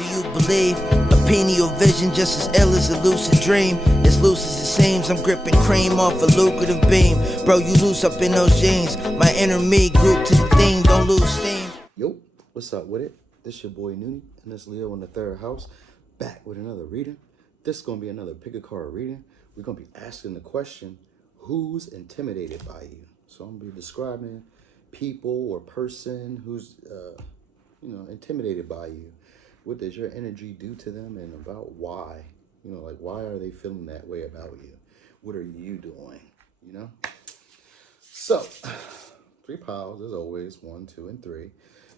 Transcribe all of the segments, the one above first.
Do you believe a pineal vision just as ill as a lucid dream? As loose as it seems, I'm gripping cream off a lucrative beam. Bro, you loose up in those jeans. My inner me group to the theme, don't lose steam. Yo, what's up with it? This your boy Noonie, and this Leo in the third house, back with another reading. This is going to be another pick a card reading. We're going to be asking the question, who's intimidated by you? So I'm going to be describing people or person who's, intimidated by you. What does your energy do to them, and about why? Why are they feeling that way about you? What are you doing, So, 3 piles as always, 1, 2, and 3.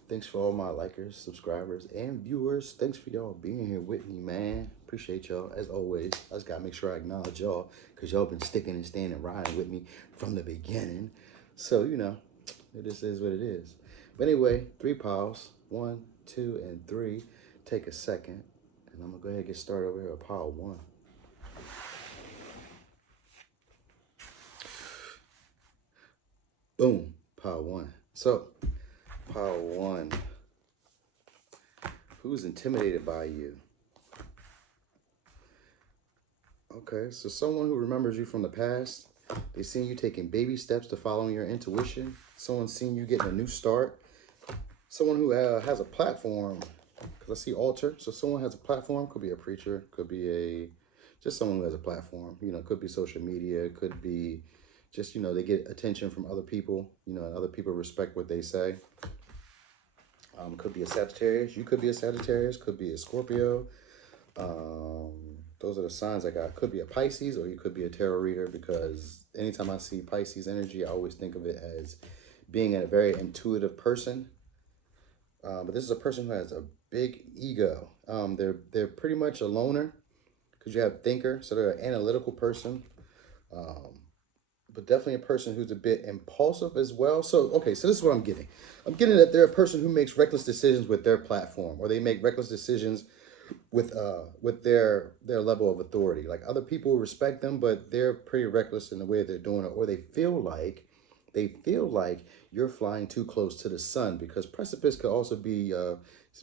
Thanks for all my likers, subscribers, and viewers. Thanks for y'all being here with me, man. Appreciate y'all, as always. I just got to make sure I acknowledge y'all, because y'all been sticking and standing and riding with me from the beginning. So, it just is what it is. But anyway, 3 piles, 1, 2, and 3. Take a second, and I'm going to go ahead and get started over here with pile 1. Boom, pile 1. So, pile 1. Who's intimidated by you? Okay, so someone who remembers you from the past. They've seen you taking baby steps to following your intuition. Someone's seen you getting a new start. Someone who has a platform, because I see altar. So someone has a platform. Could be a preacher. Could be just someone who has a platform. Could be social media. Could be just, they get attention from other people. And other people respect what they say. Could be a Sagittarius. You could be a Sagittarius. Could be a Scorpio. Those are the signs I got. Could be a Pisces, or you could be a tarot reader, because anytime I see Pisces energy, I always think of it as being a very intuitive person. But this is a person who has a big ego. They're pretty much a loner, because you have thinker, so they're an analytical person. But definitely a person who's a bit impulsive as well. So, okay, so this is what I'm getting. I'm getting that they're a person who makes reckless decisions with their platform, or they make reckless decisions with their level of authority. Like, other people respect them, but they're pretty reckless in the way they're doing it, or they feel like you're flying too close to the sun, because precipice could also be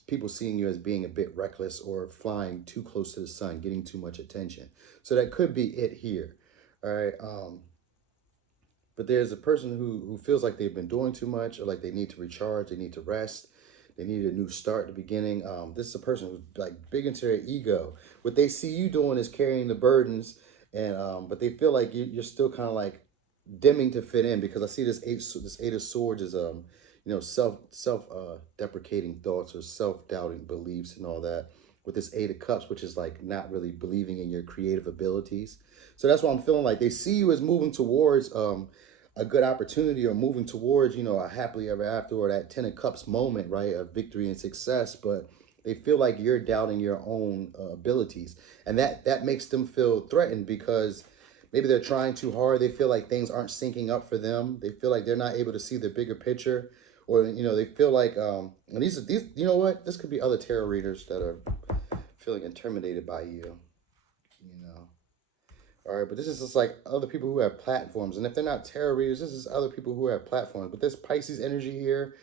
people seeing you as being a bit reckless or flying too close to the sun, getting too much attention. So that could be it here. All right. But there's a person who feels like they've been doing too much, or like they need to recharge, they need to rest, they need a new start at the beginning. This is a person who's like big into their ego. What they see you doing is carrying the burdens, and but they feel like you're still kind of like dimming to fit in, because I see this eight of swords is self-deprecating thoughts or self-doubting beliefs and all that, with this 8 of cups, which is like not really believing in your creative abilities. So that's why I'm feeling like they see you as moving towards a good opportunity, or moving towards, a happily ever after, or that 10 of cups moment, right, of victory and success. But they feel like you're doubting your own abilities, and that makes them feel threatened, because maybe they're trying too hard. They feel like things aren't syncing up for them. They feel like they're not able to see the bigger picture, or they feel like and these this could be other tarot readers that are feeling intimidated by you. All right, but this is just like other people who have platforms. And if they're not tarot readers, this is other people who have platforms. But this Pisces energy here,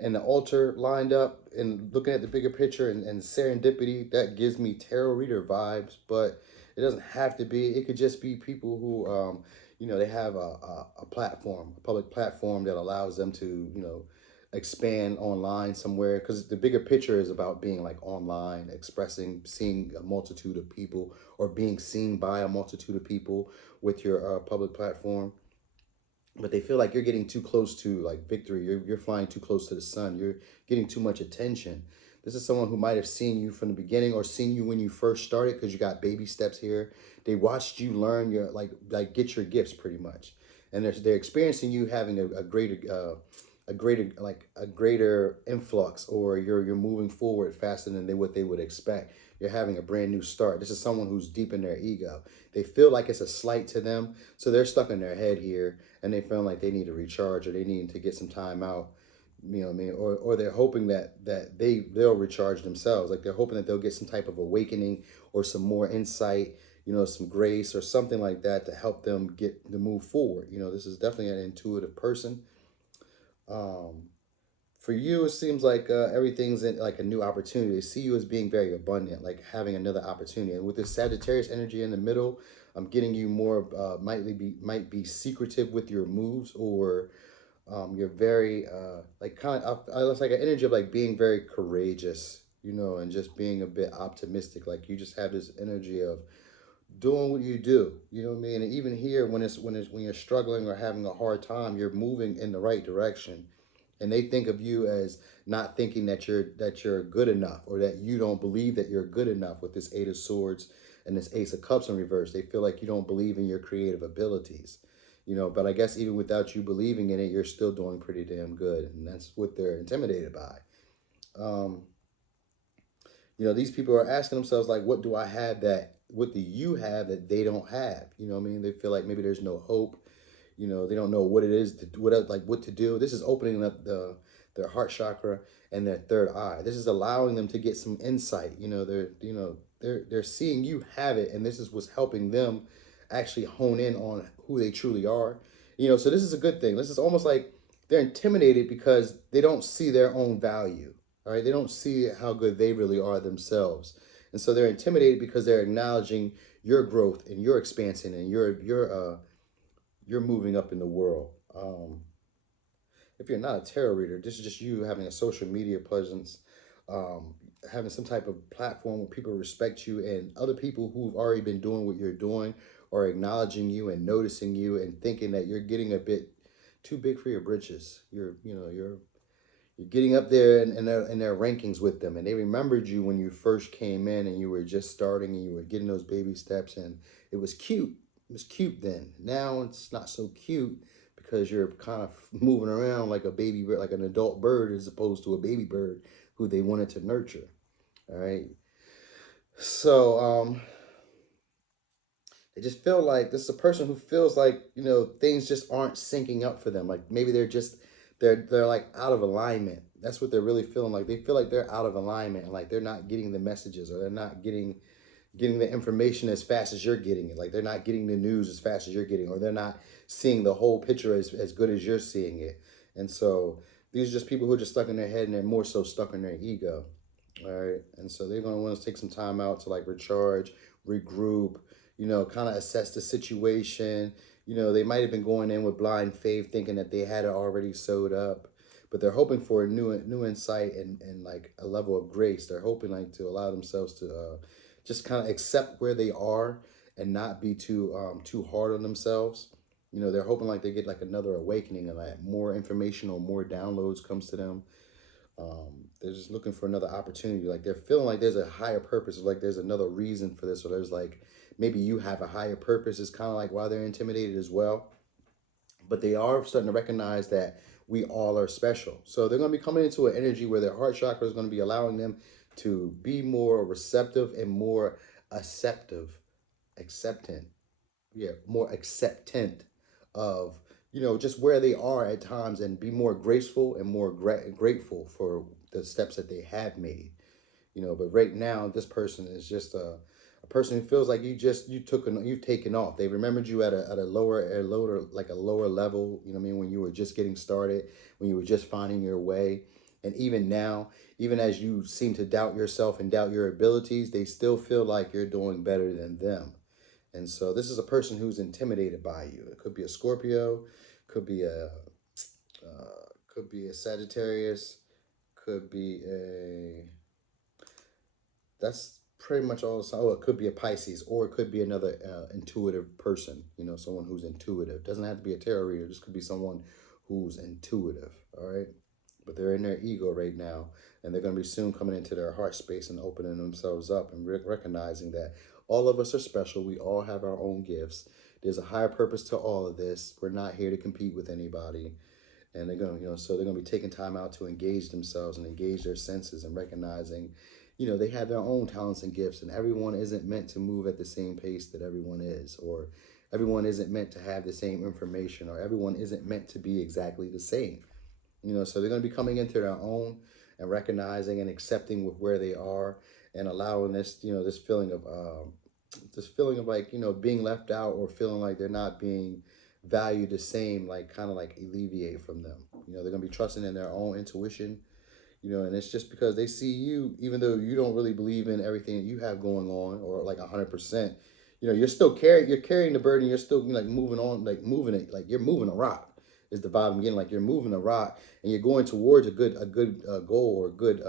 and the altar lined up, and looking at the bigger picture, and serendipity, that gives me tarot reader vibes. But it doesn't have to be. It could just be people who, they have a platform, a public platform that allows them to, expand online somewhere, because the bigger picture is about being like online, expressing, seeing a multitude of people, or being seen by a multitude of people with your public platform. But they feel like you're getting too close to like victory. You're flying too close to the sun. You're getting too much attention. This is someone who might have seen you from the beginning, or seen you when you first started, because you got baby steps here. They watched you learn your like get your gifts pretty much, and they're experiencing you having a greater influx, or you're moving forward faster than what they would expect. You're having a brand new start. This is someone who's deep in their ego. They feel like it's a slight to them, so they're stuck in their head here, and they feel like they need to recharge, or they need to get some time out. Or they're hoping that they'll recharge themselves. Like, they're hoping that they'll get some type of awakening, or some more insight, some grace or something like that, to help them get to move forward. This is definitely an intuitive person. For you, it seems like everything's in like a new opportunity. They see you as being very abundant, like having another opportunity. And with this Sagittarius energy in the middle, I'm getting you more might be secretive with your moves, or you're very like kind of it's like an energy of like being very courageous, you know, and just being a bit optimistic. Like you just have this energy of doing what you do, you know what I mean? And even here, when you're struggling or having a hard time, you're moving in the right direction, and they think of you as not thinking that you're good enough, or that you don't believe that you're good enough. With this Eight of Swords and this Ace of Cups in reverse, they feel like you don't believe in your creative abilities, you know. But I guess even without you believing in it, you're still doing pretty damn good, and that's what they're intimidated by. um, you know, these people are asking themselves, like, what do you have that they don't have? You know what I mean? They feel like maybe there's no hope. You know, they don't know what it is to what to do. This is opening up their heart chakra and their third eye. This is allowing them to get some insight. You know, they're seeing you have it, and this is what's helping them actually hone in on who they truly are. You know, so this is a good thing. This is almost like they're intimidated because they don't see their own value. All right, they don't see how good they really are themselves, and so they're intimidated because they're acknowledging your growth and your expansion and you're moving up in the world. If you're not a tarot reader, this is just you having a social media presence, um, having some type of platform where people respect you, and other people who've already been doing what you're doing are acknowledging you and noticing you and thinking that you're getting a bit too big for your britches. You're getting up there in their rankings with them, and they remembered you when you first came in and you were just starting and you were getting those baby steps, and it was cute. It was cute then. Now it's not so cute because you're kind of moving around like a baby bird, like an adult bird, as opposed to a baby bird who they wanted to nurture. All right. So they just feel like this is a person who feels like, you know, things just aren't syncing up for them. Like maybe they're like out of alignment. That's what they're really feeling like. They feel like they're out of alignment, and like they're not getting the messages, or they're not getting the information as fast as you're getting it. Like they're not getting the news as fast as you're getting, or they're not seeing the whole picture as good as you're seeing it. And so these are just people who are just stuck in their head, and they're more so stuck in their ego. All right. And so they're going to want to take some time out to like recharge, regroup, you know, kind of assess the situation. You know, they might have been going in with blind faith, thinking that they had it already sewed up, but they're hoping for a new insight and like a level of grace. They're hoping like to allow themselves to just kind of accept where they are and not be too hard on themselves. You know, they're hoping like they get like another awakening, and like more information or more downloads comes to them. They're just looking for another opportunity. Like they're feeling like there's a higher purpose, or like there's another reason for this, or there's like maybe you have a higher purpose. It's kind of like why they're intimidated as well. But they are starting to recognize that we all are special. So they're going to be coming into an energy where their heart chakra is going to be allowing them to be more receptive and more acceptant, more acceptant of, you know, just where they are at times, and be more graceful and more grateful for the steps that they have made. You know, but right now this person is just a person who feels like you've taken off. They remembered you at a lower level, you know what I mean, when you were just getting started, when you were just finding your way. And even now, even as you seem to doubt yourself and doubt your abilities, they still feel like you're doing better than them. And so this is a person who's intimidated by you. It could be a Scorpio, could be a Sagittarius, could be a that's pretty much all. Oh, it could be a Pisces, or it could be another intuitive person. You know, someone who's intuitive. Doesn't have to be a tarot reader. This could be someone who's intuitive. All right, but they're in their ego right now, and they're going to be soon coming into their heart space and opening themselves up and recognizing that all of us are special. We all have our own gifts. There's a higher purpose to all of this. We're not here to compete with anybody. And they're going to, you know, so they're going to be taking time out to engage themselves and engage their senses, and recognizing, you know, they have their own talents and gifts, and everyone isn't meant to move at the same pace that everyone is, or everyone isn't meant to have the same information, or everyone isn't meant to be exactly the same. You know, so they're going to be coming into their own and recognizing and accepting with where they are, and allowing this, you know, this feeling of like, you know, being left out, or feeling like they're not being valued the same, like kind of like alleviate from them. You know, they're gonna be trusting in their own intuition. You know, and it's just because they see you, even though you don't really believe in everything that you have going on, or like 100%. You know, you're carrying the burden. You're still like moving on, like moving it, like you're moving a rock. Is the vibe I'm getting? Like you're moving a rock, and you're going towards a good goal or a good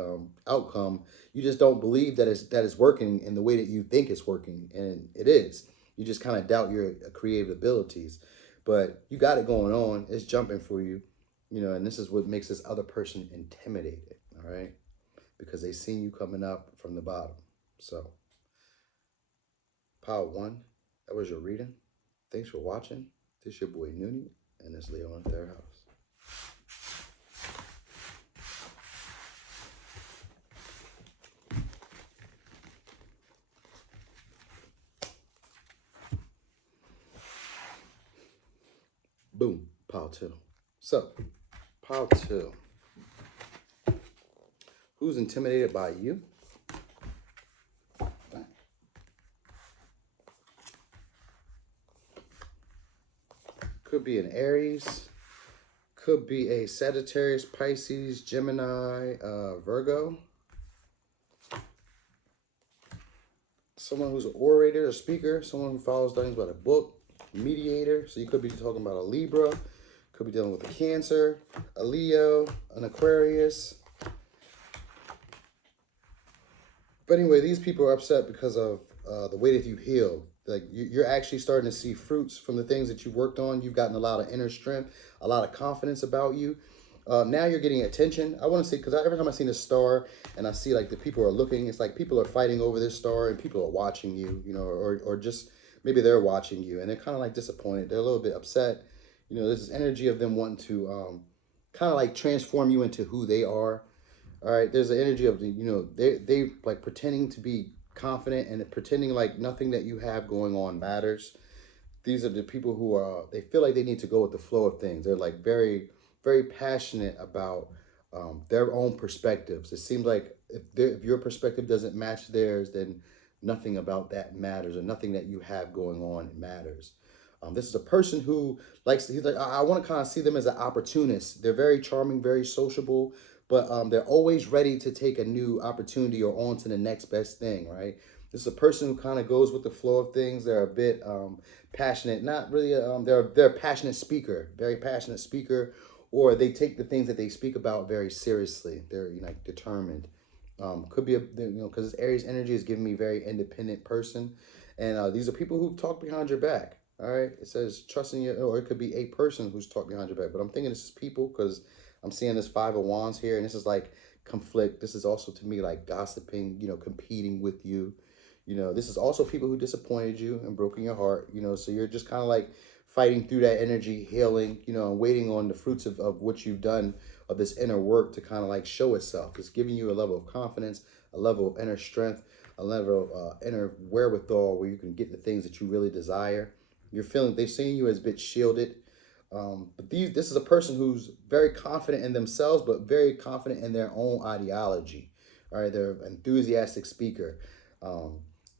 outcome. You just don't believe that it's working in the way that you think it's working, and it is. You just kind of doubt your creative abilities, but you got it going on. It's jumping for you, you know, and this is what makes this other person intimidated. All right, because they seen you coming up from the bottom. So, Power One, that was your reading. Thanks for watching. This your boy Noonie, and it's Leo in the third house. Boom, Power Two. So, Power Two. Who's intimidated by you? Could be an Aries. Could be a Sagittarius, Pisces, Gemini, Virgo. Someone who's an orator, a speaker, someone who follows things by the book, mediator. So you could be talking about a Libra, could be dealing with a Cancer, a Leo, an Aquarius. But anyway, these people are upset because of the way that you heal. Like you're actually starting to see fruits from the things that you've worked on. You've gotten a lot of inner strength, a lot of confidence about you. Now you're getting attention. I want to say, because every time I see this star and I see like the people are looking, it's like people are fighting over this star and people are watching you, you know, or just maybe they're watching you and they're kind of like disappointed. They're a little bit upset. You know, there's this energy of them wanting to kind of like transform you into who they are. All right, there's the energy of the, you know, they like pretending to be confident and pretending like nothing that you have going on matters. These are the people who are, they feel like they need to go with the flow of things. They're like very, very passionate about their own perspectives. It seems like if your perspective doesn't match theirs, then nothing about that matters, or nothing that you have going on matters. This is a person who likes, he's like, I want to kind of see them as an opportunist. They're very charming, very sociable, but they're always ready to take a new opportunity or on to the next best thing, right? This is a person who kind of goes with the flow of things. They're a bit passionate, not really, they're a passionate speaker, very passionate speaker, or they take the things that they speak about very seriously. They're, you know, like determined. Could be, you know, because this Aries energy is giving me very independent person. And these are people who talk behind your back. All right. It says trusting you, or it could be a person who's talking behind your back. But I'm thinking this is people because I'm seeing this Five of Wands here. And this is like conflict. This is also to me like gossiping, you know, competing with you. You know, this is also people who disappointed you and broken your heart, you know, so you're just kind of like fighting through that energy, healing, you know, and waiting on the fruits of what you've done, of this inner work to kind of like show itself. It's giving you a level of confidence, a level of inner strength, a level of inner wherewithal where you can get the things that you really desire. You're feeling, they're seeing you as a bit shielded. But this is a person who's very confident in themselves, but very confident in their own ideology. All right, they're an enthusiastic speaker.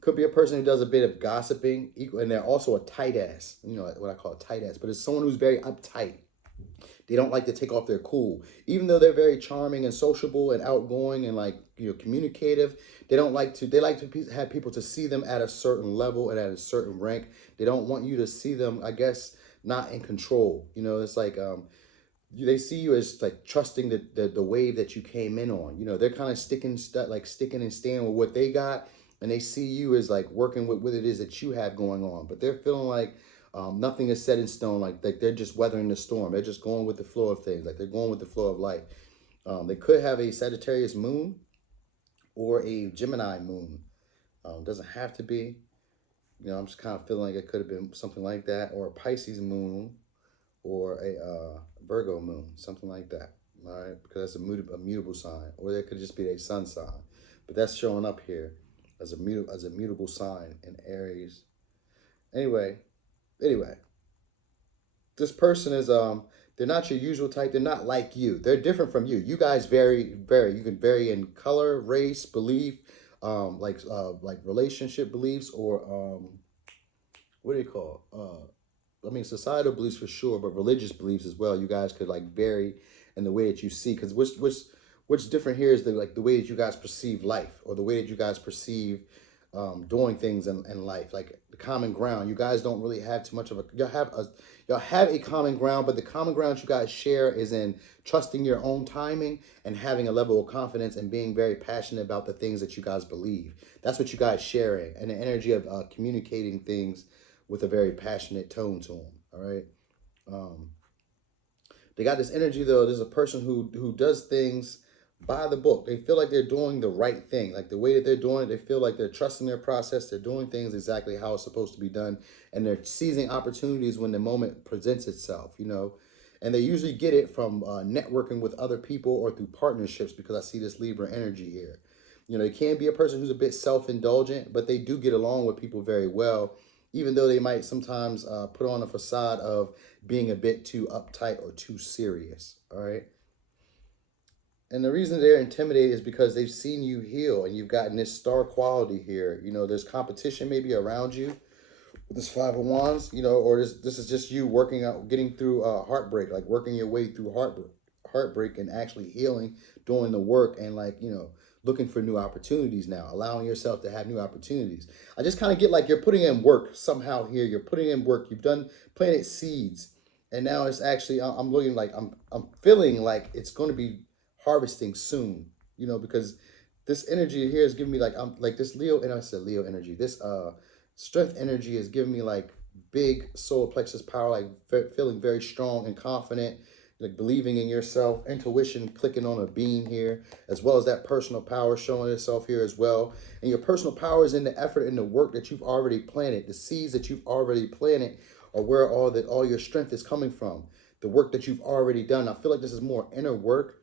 Could be a person who does a bit of gossiping, and they're also a tight ass, you know, what I call a tight ass, but it's someone who's very uptight. They don't like to take off their cool. Even though they're very charming and sociable and outgoing and like, you know, communicative, they like to have people to see them at a certain level and at a certain rank. They don't want you to see them, I guess, not in control. You know, it's like they see you as like trusting the wave that you came in on. You know, they're kind of sticking and staying with what they got. And they see you as like working with what it is that you have going on. But they're feeling like nothing is set in stone. Like they're just weathering the storm. They're just going with the flow of things. Like they're going with the flow of life. They could have a Sagittarius moon or a Gemini moon. Doesn't have to be. You know, I'm just kind of feeling like it could have been something like that. Or a Pisces moon or a Virgo moon. Something like that. All right? Because that's a mutable sign. Or there could just be a sun sign. But that's showing up here as a mutable sign in Aries. Anyway, this person is they're not your usual type. They're not like you. They're different from you. You guys vary. You can vary in color, race, belief, like relationship beliefs, or what do you call? I mean, societal beliefs for sure, but religious beliefs as well. You guys could like vary and the way that you see. Because what's different here is the way that you guys perceive life, or the way that you guys perceive doing things in life. Like the common ground, you guys don't really have too much of a y'all have a common ground, but the common ground you guys share is in trusting your own timing and having a level of confidence and being very passionate about the things that you guys believe. That's what you guys sharing, and the energy of communicating things with a very passionate tone to them. All right. Um, they got this energy though. There's a person who does things by the book. They feel like they're doing the right thing. Like the way that they're doing it, they feel like they're trusting their process. They're doing things exactly how it's supposed to be done. And they're seizing opportunities when the moment presents itself, you know. And they usually get it from networking with other people or through partnerships, because I see this Libra energy here. You know, it can be a person who's a bit self-indulgent, but they do get along with people very well, even though they might sometimes put on a facade of being a bit too uptight or too serious. All right. And the reason they're intimidated is because they've seen you heal and you've gotten this star quality here. You know, there's competition maybe around you with this Five of Wands, you know, or this is just you working out, getting through heartbreak, like working your way through heartbreak and actually healing, doing the work, and like, you know, looking for new opportunities now, allowing yourself to have new opportunities. I just kind of get like you're putting in work somehow here. You're putting in work. You've planted seeds, and now it's actually I'm looking like I'm feeling like it's going to be harvesting soon. You know, because this energy here is giving me like I'm like this Leo, and I said Leo energy. This strength energy is giving me like big solar plexus power, like feeling very strong and confident, like believing in yourself, intuition clicking on a beam here, as well as that personal power showing itself here as well. And your personal power is in the effort and the work that you've already planted. The seeds that you've already planted are where all your strength is coming from. The work that you've already done. I feel like this is more inner work.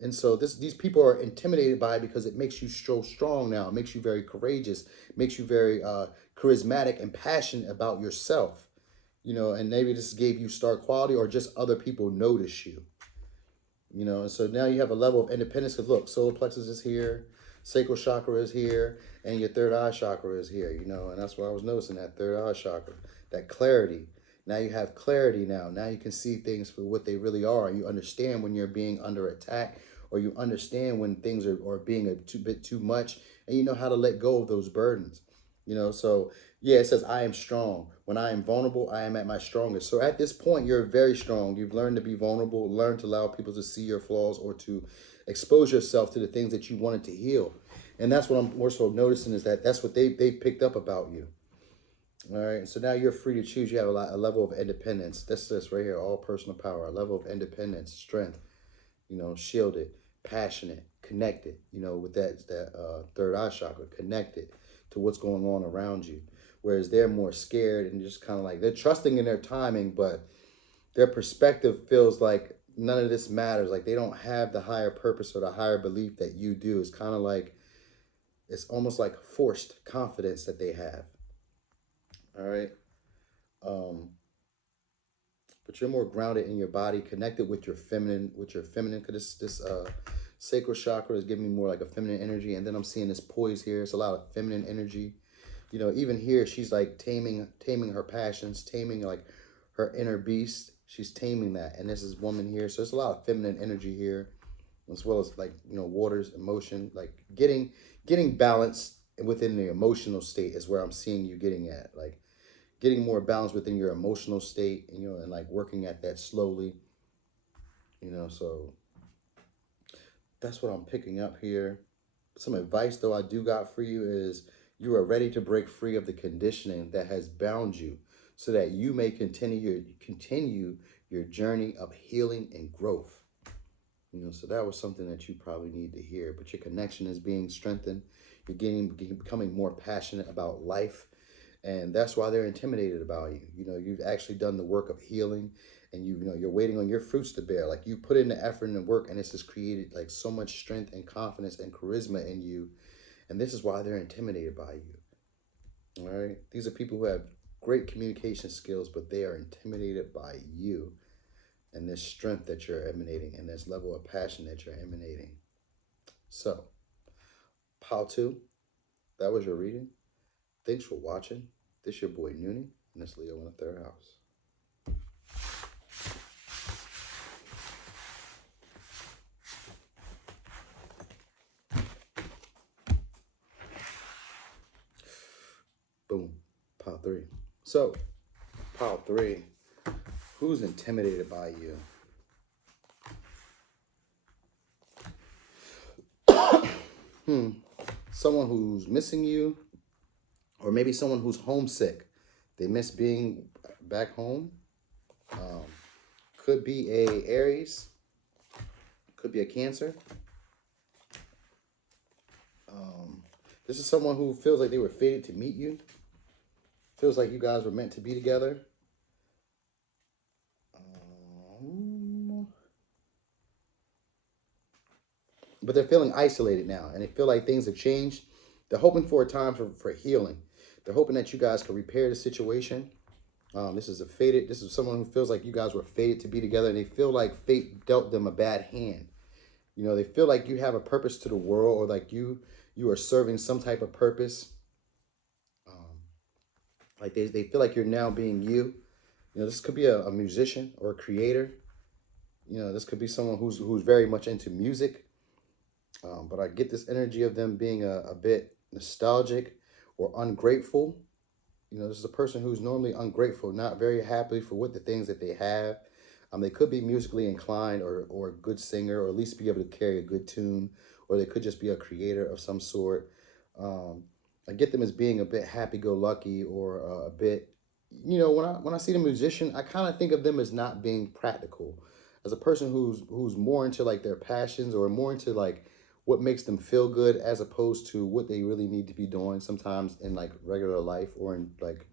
And so these people are intimidated by it because it makes you so strong now. It makes you very courageous. It makes you very charismatic and passionate about yourself. You know, and maybe this gave you star quality, or just other people notice you. You know, and so now you have a level of independence. Because look, solar plexus is here, sacral chakra is here, and your third eye chakra is here. You know, and that's what I was noticing, that third eye chakra, that clarity. Now you have clarity now. Now you can see things for what they really are. You understand when you're being under attack, or you understand when things are being a bit too much, and you know how to let go of those burdens. You know, so yeah, it says, I am strong. When I am vulnerable, I am at my strongest. So at this point, you're very strong. You've learned to be vulnerable, learned to allow people to see your flaws, or to expose yourself to the things that you wanted to heal. And that's what I'm more so noticing, is that that's what they picked up about you. All right, so now you're free to choose. You have a level of independence. That's this right here, all personal power, a level of independence, strength, you know, shielded, passionate, connected, you know, with that third eye chakra, connected to what's going on around you. Whereas they're more scared and just kind of like, they're trusting in their timing, but their perspective feels like none of this matters. Like they don't have the higher purpose or the higher belief that you do. It's kind of like, it's almost like forced confidence that they have. All right. But you're more grounded in your body, connected with your feminine, because this sacral chakra is giving me more like a feminine energy. And then I'm seeing this poise here. It's a lot of feminine energy. You know, even here, she's like taming her passions, taming like her inner beast. She's taming that. And this is woman here. So there's a lot of feminine energy here, as well as like, you know, waters, emotion, like getting balance within the emotional state is where I'm seeing you getting at. Like getting more balance within your emotional state, you know, and like working at that slowly, you know. So that's what I'm picking up here. Some advice though I do got for you is, you are ready to break free of the conditioning that has bound you, so that you may continue your journey of healing and growth. You know, so that was something that you probably need to hear. But your connection is being strengthened. You're becoming more passionate about life. And that's why they're intimidated about you. You know, you've actually done the work of healing, and you know, you're waiting on your fruits to bear. Like you put in the effort and the work, and this has created like so much strength and confidence and charisma in you. And this is why they're intimidated by you. All right. These are people who have great communication skills, but they are intimidated by you and this strength that you're emanating and this level of passion that you're emanating. So, Pal 2, that was your reading. Thanks for watching. This your boy Noonie, and it's Leo in the third house. Pile 3. So, pile 3. Who's intimidated by you? Someone who's missing you, or maybe someone who's homesick. They miss being back home. Um, could be a Aries. Could be a Cancer. This is someone who feels like they were fated to meet you. Feels like you guys were meant to be together. But they're feeling isolated now, and they feel like things have changed. They're hoping for a time for healing. They're hoping that you guys can repair the situation. This is someone who feels like you guys were fated to be together, and they feel like fate dealt them a bad hand. You know, they feel like you have a purpose to the world, or like you are serving some type of purpose. Like they feel like you're now being you. You know, this could be a musician or a creator. You know, this could be someone who's very much into music. But I get this energy of them being a bit nostalgic or ungrateful. You know, this is a person who's normally ungrateful, not very happy for what the things that they have. They could be musically inclined or a good singer, or at least be able to carry a good tune, or they could just be a creator of some sort. I get them as being a bit happy-go-lucky, or a bit, you know, when I see the musician, I kind of think of them as not being practical, as a person who's more into like their passions, or more into like what makes them feel good, as opposed to what they really need to be doing sometimes in like regular life, or in like,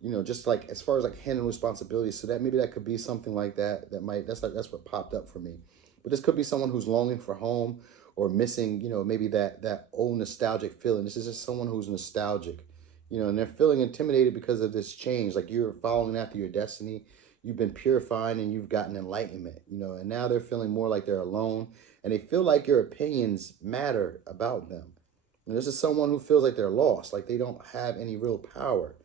you know, just like as far as like handling responsibilities. So that maybe that could be something like that. That's what popped up for me. But this could be someone who's longing for home, or missing, you know, maybe that old nostalgic feeling. This is just someone who's nostalgic, you know, and they're feeling intimidated because of this change. Like you're following after your destiny. You've been purifying and you've gotten enlightenment, you know, and now they're feeling more like they're alone, and they feel like your opinions matter about them. And this is someone who feels like they're lost, like they don't have any real power.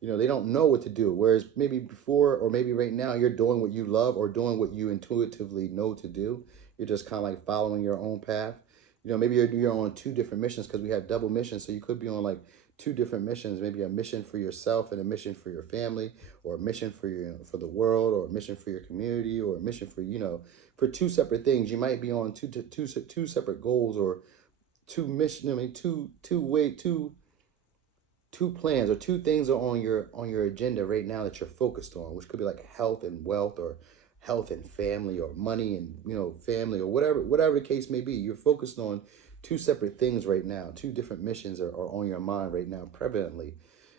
You know, they don't know what to do. Whereas maybe before, or maybe right now, you're doing what you love, or doing what you intuitively know to do. You're just kind of like following your own path. You know, maybe you're on two different missions, because we have double missions. So you could be on like two different missions, maybe a mission for yourself and a mission for your family, or a mission for the world, or a mission for your community, or a mission for, you know, for two separate things. You might be on two separate goals, or two mission. I mean, two plans, or two things are on your agenda right now that you're focused on, which could be like health and wealth, or health and family, or money and, you know, family, or whatever the case may be. You're focused on two separate things right now. Two different missions are on your mind right now prevalently,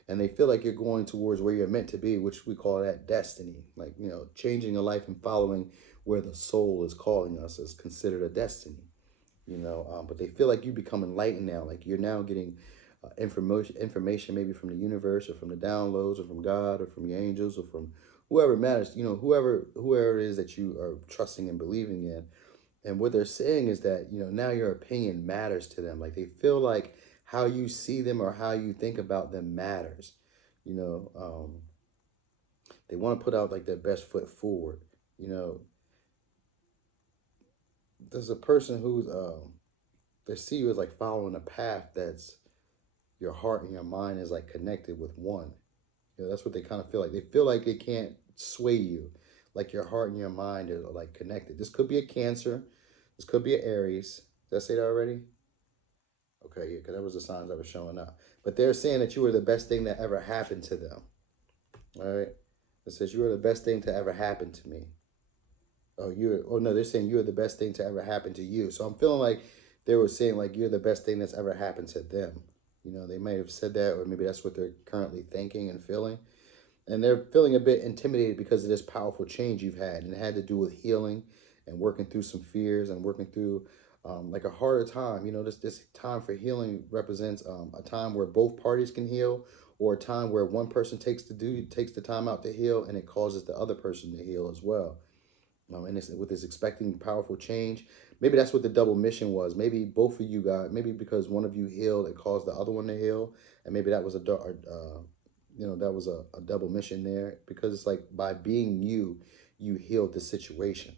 and they feel like you're going towards where you're meant to be, which we call that destiny. Like, you know, changing a life and following where the soul is calling us is considered a destiny. You know, but they feel like you become enlightened now. Like you're now getting information maybe from the universe, or from the downloads, or from God, or from your angels, or from whoever matters. You know, whoever it is that you are trusting and believing in. And what they're saying is that, you know, now your opinion matters to them. Like they feel like how you see them, or how you think about them matters. You know, they want to put out like their best foot forward. You know, there's a person who's they see you as like following a path that's, your heart and your mind is like connected with one. You know, that's what they kind of feel like. They feel like it can't sway you, like your heart and your mind are like connected. This could be a Cancer. This could be an Aries. Did I say that already? Okay, yeah, because that was the signs that were showing up. But they're saying that you were the best thing that ever happened to them. All right. It says you were the best thing to ever happen to me. Oh no, they're saying you're the best thing to ever happen to you. So I'm feeling like they were saying like you're the best thing that's ever happened to them. You know, they might have said that, or maybe that's what they're currently thinking and feeling. And they're feeling a bit intimidated because of this powerful change you've had, and it had to do with healing and working through some fears, and working through like a harder time. You know, this time for healing represents a time where both parties can heal, or a time where one person takes the time out to heal, and it causes the other person to heal as well. And it's, with this expecting powerful change, maybe that's what the double mission was. Maybe both of you got, maybe because one of you healed, it caused the other one to heal, and maybe that was you know, that was a double mission there, because it's like by being you, you healed the situation,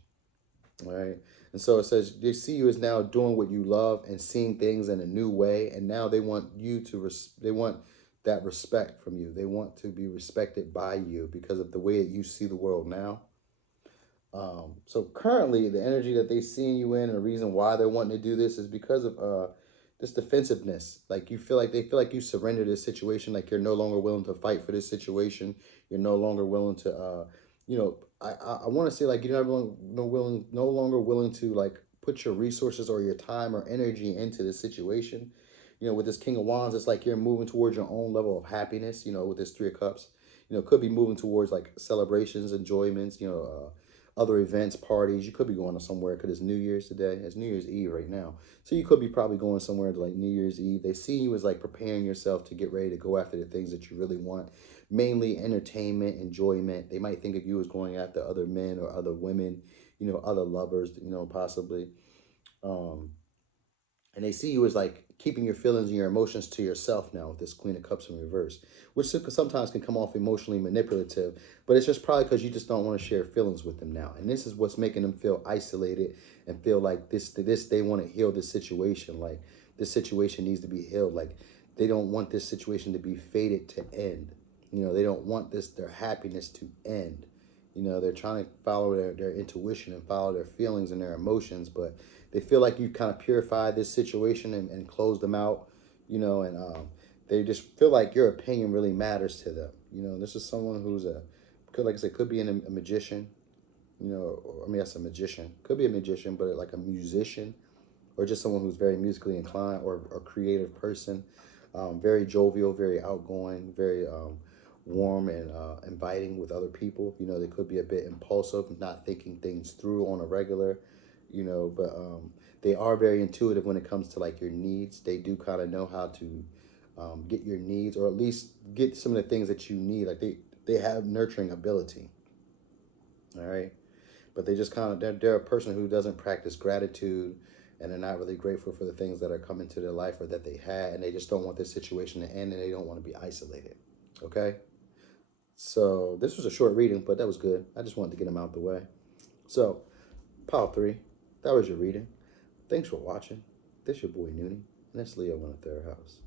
all right? And so it says they see you as now doing what you love and seeing things in a new way, and now they want you to they want that respect from you. They want to be respected by you because of the way that you see the world now. So currently, the energy that they seeing you in, and the reason why they're wanting to do this is because of this defensiveness. Like you feel like they feel like you surrender this situation. Like you're no longer willing to fight for this situation. You're no longer willing to, I want to say like you're no longer willing to like put your resources or your time or energy into this situation. With this King of Wands, it's like you're moving towards your own level of happiness. With this Three of Cups, could be moving towards like celebrations, enjoyments. Other events, parties. You could be going to somewhere because it's New Year's today. It's New Year's Eve right now. So you could be probably going somewhere to like New Year's Eve. They see you as like preparing yourself to get ready to go after the things that you really want. Mainly entertainment, enjoyment. They might think of you as going after other men or other women, other lovers, possibly. And they see you as like keeping your feelings and your emotions to yourself now with this Queen of Cups in reverse, which sometimes can come off emotionally manipulative, but it's just probably because you just don't want to share feelings with them now. And this is what's making them feel isolated and feel like they want to heal this situation. Like this situation needs to be healed. Like they don't want this situation to be fated to end. They don't want their happiness to end. They're trying to follow their intuition and follow their feelings and their emotions, but they feel like you kind of purified this situation and closed them out, and they just feel like your opinion really matters to them. This is someone who's like I said, could be a magician, or, I mean, that's a magician. Could be a magician, but like a musician, or just someone who's very musically inclined or a creative person. Very jovial, very outgoing, very warm and inviting with other people. They could be a bit impulsive, not thinking things through on a regular, but they are very intuitive when it comes to like your needs. They do kind of know how to get your needs, or at least get some of the things that you need. Like they have nurturing ability. All right. But they just kind of, they're a person who doesn't practice gratitude, and they're not really grateful for the things that are coming to their life or that they had, and they just don't want this situation to end, and they don't want to be isolated. Okay. So this was a short reading, but that was good. I just wanted to get them out the way. So, pile 3, that was your reading. Thanks for watching. This your boy Noonie, and that's Leo in the third house.